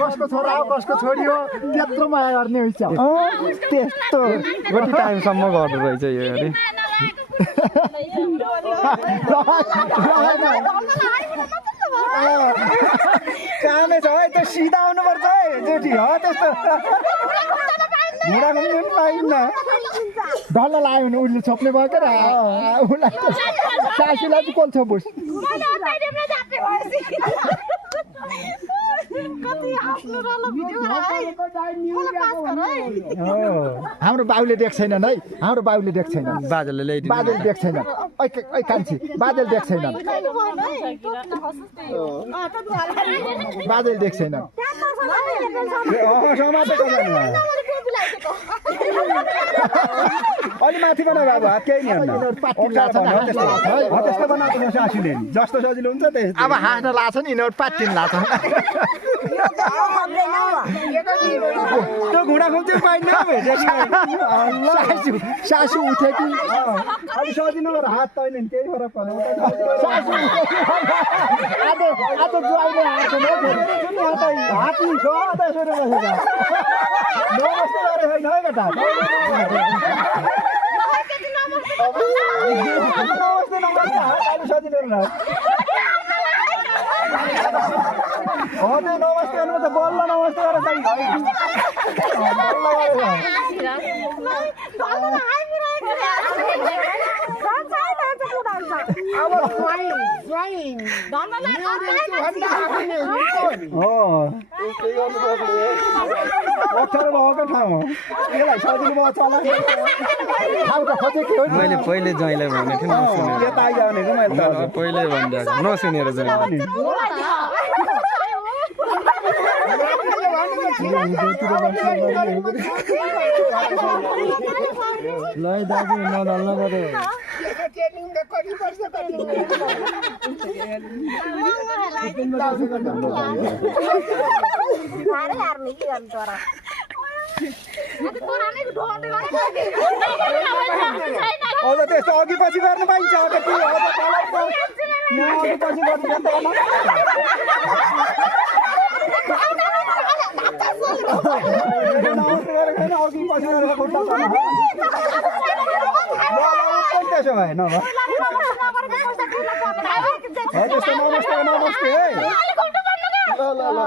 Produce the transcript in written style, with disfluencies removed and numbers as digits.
कसको छोरा हो कसको छोरी हो त्यत्रो माया गर्ने हुन्छ त्यस्तो कति टाइमसम्म गर्दो रहेछ यो अरे कामै छ है त्यो सिधा आउनुपर्छ है जेठी हो त्यस्तो घुँडा घुम्नु पनि पाइन्न डल्ला लाग्यो भने उसले छोप्ने भयो क्या उसलाई सासूलाई चाहिँ कसले छोपोस् हाम्रो बाबुले देख्छ छैनन् है हाम्रो बाबुले देख्छ छैनन् बाजेले ल्याइदिनु बाजेले देख्छ छैनन् ऐ कान्छी बाजेले देख्छ छैनन् बाजेले देख्छ छैनन् अलि माथि बना बाबु हात केही नि त्यस्तो बनाएको छ सासूले जस्तो सजिलो हुन्छ त्यस्तो अब हाँस्न लाग्छ नि यिनीहरू पात्तिन लाग्छ त्यो घुँडा खुम्चै पाइन्न सासू उठ्यो कि अलि सजिलो गरेर हात तैले नि केही फरक पर्दैन सासू आज ज्वाइँले हात सधैँ सोधेर बसेको नमस्ते गरेर छैन है केटा नमस्ते नमस्ते हात सजिलो नमस्ते गर्नुपर्छ बल्ल नमस्ते गरेर मैले पहिले ज्वाइँलाई भनेको थिएँ पहिले भनिदिएको नसुनेर ज्वाइँ लै दाजु नडल्न गरे त्यस्तो अघि पछि गर्नु पाइन्छ त्यसो भए नभए त्यस्तो नमस्ते नमस्ते है ल ल